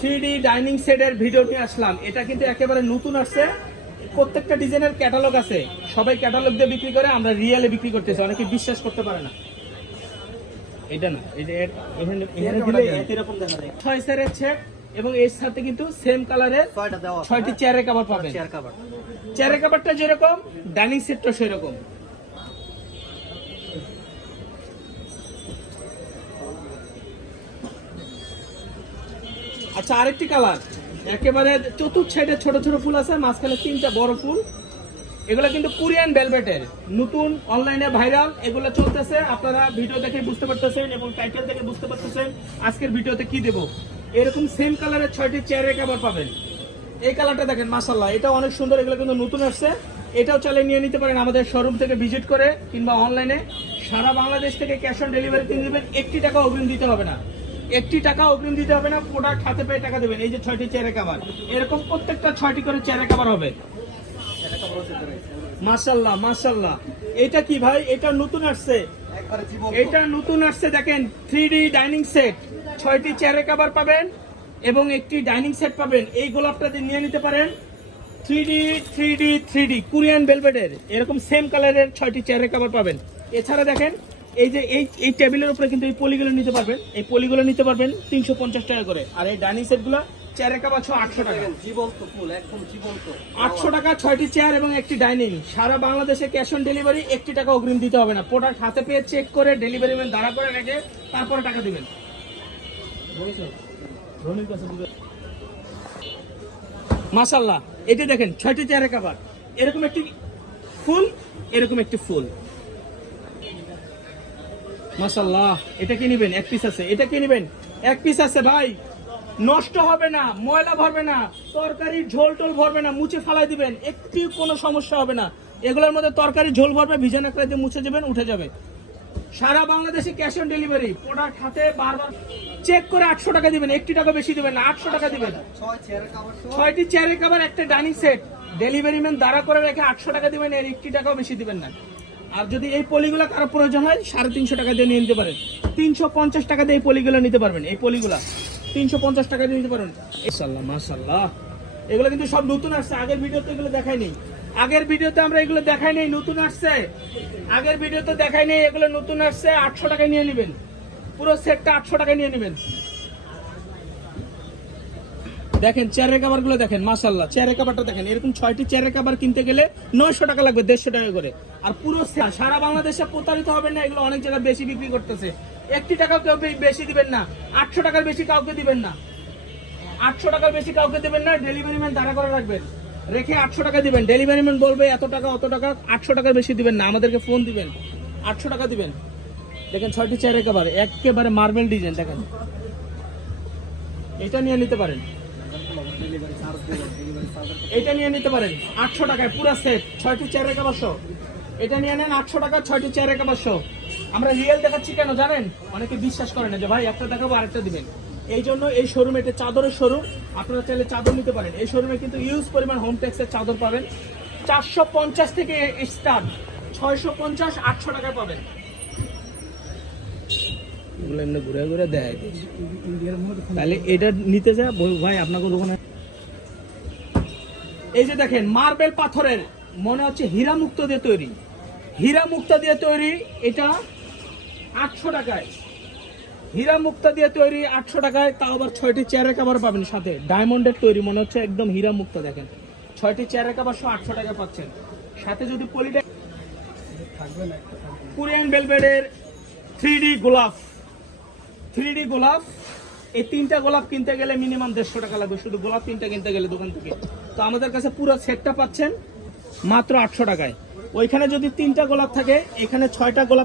3D dining সেটের video নিয়ে আসলাম। এটা কিন্তু একেবারে নতুন আসছে, প্রত্যেকটা ডিজাইনের ক্যাটালগ আছে, সবাই ক্যাটালগ দিয়ে বিক্রি করে, আমরা রিয়েলে বিক্রি করতেছি, অনেকে বিশ্বাস করতে পারে না। এটা না, এটা এখানে দিলে এরকম দেখা যায় 6 সেটের সেট এবং এর সাথে কিন্তু সেম কালারের 6টি চেয়ারের কভার পাবেন। চেয়ারের কভারটা যেরকম ডাইনিং সেটটা সেরকম। আচ্ছা, আরেকটি কালার একেবারে চতুর্থ সাইডে ছোট ছোট ফুল আছে, মাঝখানে 3টা বড় ফুল। এগুলো কিন্তু কোরিয়ান ভেলভেটের নতুন অনলাইনে ভাইরাল, এগুলো চলতেছে, আপনারা ভিডিও দেখে বুঝতে পারতেছেন এবং টাইটেল দেখে বুঝতে পারতেছেন আজকের ভিডিওতে কি দেব। এরকম সেম কালারের 6টি চেয়ারের কভার পাবেন। এই কালারটা দেখেন, মাশাআল্লাহ, এটা অনেক সুন্দর, এগুলো কিন্তু নতুন আসছে। এটাও চাইলে নিয়ে নিতে পারেন আমাদের শোরুম থেকে ভিজিট করে কিংবা অনলাইনে। সারা বাংলাদেশ থেকে ক্যাশ অন ডেলিভারি কিনে দেবেন, 1টি টাকা অগ্রিম দিতে হবে না, 1টি টাকা অগ্রিম দিতে হবে না, প্রোডাক্ট হাতে পেয়ে টাকা দেবেন। এই যে 6টি চেয়ারের কভার, এরকম প্রত্যেকটা 6টি করে চেয়ারের কভার হবে। মাশাআল্লাহ মাশাআল্লাহ, এটা কি ভাই, এটা নতুন আসছে, এটা নতুন আসছে। দেখেন 3D ডাইনিং সেট, 6টি চেয়ারের কভার পাবেন এবং একটি ডাইনিং সেট পাবেন। এই গোলাপটা দিয়ে নিয়ে নিতে পারেন। 3D কোরিয়ান ভেলভেটের এরকম সেম কালারের 6টি চেয়ারের কভার পাবেন। এছাড়া দেখেন এই যে এই টেবিলের উপরে কিন্তু এই পলিগুলো নিতে পারবেন, এই পলিগুলো নিতে পারবেন 350 টাকা করে। আর এই ডাইনিং সেটগুলো চেয়ারের কভার 800 টাকা, জীবন্ত ফুল, একদম জীবন্ত, 800 টাকা 6টি চেয়ার এবং একটি ডাইনিং। সারা বাংলাদেশে ক্যাশ অন ডেলিভারি, 1টি টাকা অগ্রিম দিতে হবে না, প্রোডাক্ট হাতে পেয়ে চেক করে ডেলিভারি ম্যান দাঁড়া করে রেখে তারপরে টাকা দিবেন। মাশাআল্লাহ, এটা দেখেন 6টি চেয়ারের কভার, এরকম একটি ফুল, এরকম একটি ফুল। মাশাআল্লাহ, এটা কি নেবেন? এক পিস আছে, এটা কি নেবেন? এক পিস আছে ভাই, নষ্ট হবে না, ময়লা ভরবে না, তরকারি ঝোল টোল ভরবে না, মুছে ফালাই দিবেন, একটি কোনো সমস্যা হবে না। এগুলোর মধ্যে তরকারি ঝোল ভরবে, ভিজানো করে দিয়ে মুছে দিবেন, উঠে যাবে। সারা বাংলাদেশে ক্যাশ অন ডেলিভারি, প্রোডাক্ট হাতে বারবার চেক করে 800 টাকা দিবেন, 1টি টাকা বেশি দিবেন না, 800 টাকা দিবেন। 6টি চেয়ারের কভার, একটা ডাইনিং সেট, ডেলিভারি ম্যান দাঁড়া করে রেখে 800 টাকা দিবেন, এর 1টি টাকাও বেশি দিবেন না। আর যদি এই পলিগুলো কারো প্রয়োজন হয় 350 টাকা দিয়ে নিয়ে নিতে পারেন, 350 টাকা দিয়ে এই পলিগুলো নিতে পারবেন। এই পলিগুলা 350 টাকা দিয়ে নিতে পারেন। মাশাআল্লাহ মাশাআল্লাহ, এগুলো কিন্তু সব নতুন আসছে, আগের ভিডিওতে এগুলো দেখাইনি, আগের ভিডিওতে আমরা এগুলো দেখাই নাই, নতুন আসছে, আগের ভিডিওতে দেখাই নাই, এগুলো নতুন আসছে। 800 টাকায় নিয়ে নেবেন, পুরো সেটটা 800 টাকায় নিয়ে নেবেন। দেখেন চেয়ারের কভার গুলো দেখেন, মাশাআল্লাহ, চেয়ারের কভারটা দেখেন, এরকম 6টি চেয়ারের কভার কিনতে গেলে 900 টাকা লাগবে, 150 টাকা করে। আর পুরো সারা বাংলাদেশে প্রতারিত হবেন না, এগুলো অনেক জায়গায় বেশি বিক্রি করতেছে, 1টি টাকাও কেউ বেশি দিবেন না, 800 টাকার বেশি কাউকে দিবেন না, 800 টাকার বেশি কাউকে দিবেন না। ডেলিভারি ম্যান দাঁড়া করে রাখবেন, রেখে 800 টাকা দিবেন। ডেলিভারি ম্যান বলবে এত টাকা অত টাকা, 800 টাকার বেশি দিবেন না, আমাদেরকে ফোন দিবেন, 800 টাকা দিবেন। দেখেন 6টি চেয়ারের কভার, একেবারে মার্বেল ডিজাইন, দেখেন এটা নিয়ে নিতে পারেন, এটা নিয়ে নিতে পারেন 800 টাকায় পুরো সেট, 6টি চেয়ারের কভার সহ। এটা নিয়ে নেন 800 টাকা, 6টি চেয়ারের কভার সহ। আমরা রিয়েল দেখাচ্ছি কেন জানেন? অনেকে বিশ্বাস করে না যে ভাই একটা দেখাবো আরেকটা দিবেন, এই জন্য এই শোরুম, এটা চাদরের শোরুম, আপনারা চাইলে চাদর নিতে পারেন। এই শোরুমে কিন্তু ইউজ পরিমাণ হোম টেক্সের চাদর পাবেন, 450 থেকে স্টার্ট, 650 800 টাকায় পাবেন। এগুলো এমনি ঘুরে ঘুরে দেয়, তাহলে এটা নিতে যা ভাই আপনাকে দোকানে। এই যে দেখেন মার্বেল পাথরের, মনে হচ্ছে হীরা মুক্ত দিয়ে তৈরি, হীরা মুক্তা দিয়ে তৈরি, এটা 800 টাকায়, হীরা মুক্তা দিয়ে তৈরি 800 টাকায়, তাও আবার 6টি চেয়ারের কভার পাবেন সাথে, ডায়মন্ডের তৈরি, মনে হচ্ছে একদম হীরা মুক্তা। দেখেন 6টি চেয়ারের কভার সহ 800 টাকা পাচ্ছেন, সাথে যদি পলিটা থাকবে না। কোরিয়ান ভেলভেটের 3D গোলাপ, 3D গোলাপ, এই 3টা গোলাপ কিনতে গেলে মিনিমাম 150 টাকা লাগবে, শুধু গোলাপ 3টা কিনতে গেলে দোকান থেকে। তো আমাদের কাছে পুরো সেটটা পাচ্ছেন মাত্র 800 টাকায়। ওইখানে যদি 3টা গোলাপ থাকে, এখানে 6টা গোলাপ।